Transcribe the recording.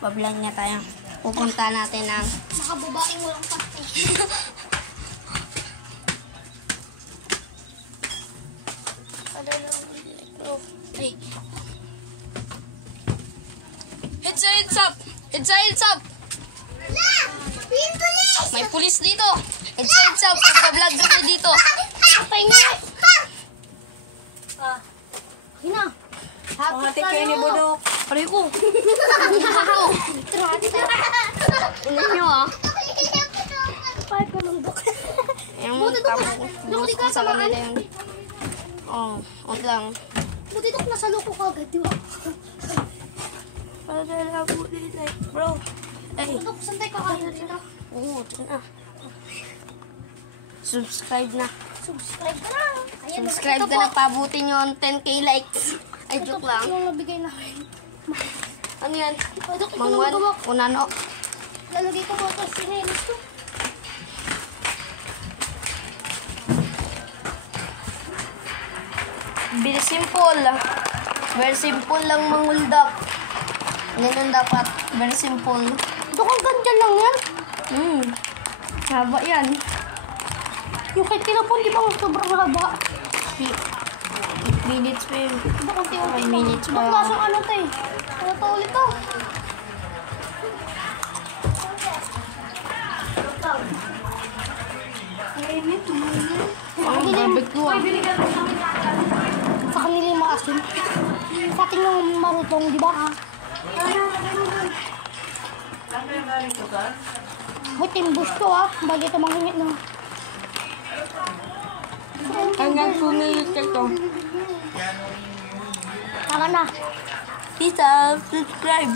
Bablog niya tayo. Pupunta natin ng Nakababaeng walang pato. Ay. Heads up! Heads up! May pulis dito! Heads up! Magpa-vlog kami dito! Pahinga! Hina! Pangatik kayo ni Budok. Aray ko! Ano nyo ah? Ay, palundok. Yung Buti ito tamo na. ko. Buti ka Sa samaan. kanila yun. Oh, wag lang. Buti ito nasa loko ka agad, di ba? Padala po like bro. Ay. Budok, santay ka kayo dito. Oo, ito na. Subscribe na. Subscribe ka na. Ayan, Subscribe ito ka na, po. pabutin nyo ang 10k likes. Ay, Ito joke po lang. yung nabigay na kayo. Ano yan? Budok, ito Mangwan? naman gawa. Unano? Lalagay ko po ito sinelis ko. Very simple. Very simple lang manguldak. Ganun dapat. Very simple. Budok, ang ganda lang yan. Haba yan. Yung kay tinapon, di ba ang sobrang haba? 8 minutes pa yun. Budok, unti-unti 5 minutes Budok, pa. lasang ano tayo? Ano to ulit to? Ang barbecue ah. Sa kanila yung mga asin. Sa atin yung marutong, di ba? Hoy, timbus to ah. Bagay ito manghingit na. Hanggang 2 minutes ka to. Tama na. Please subscribe.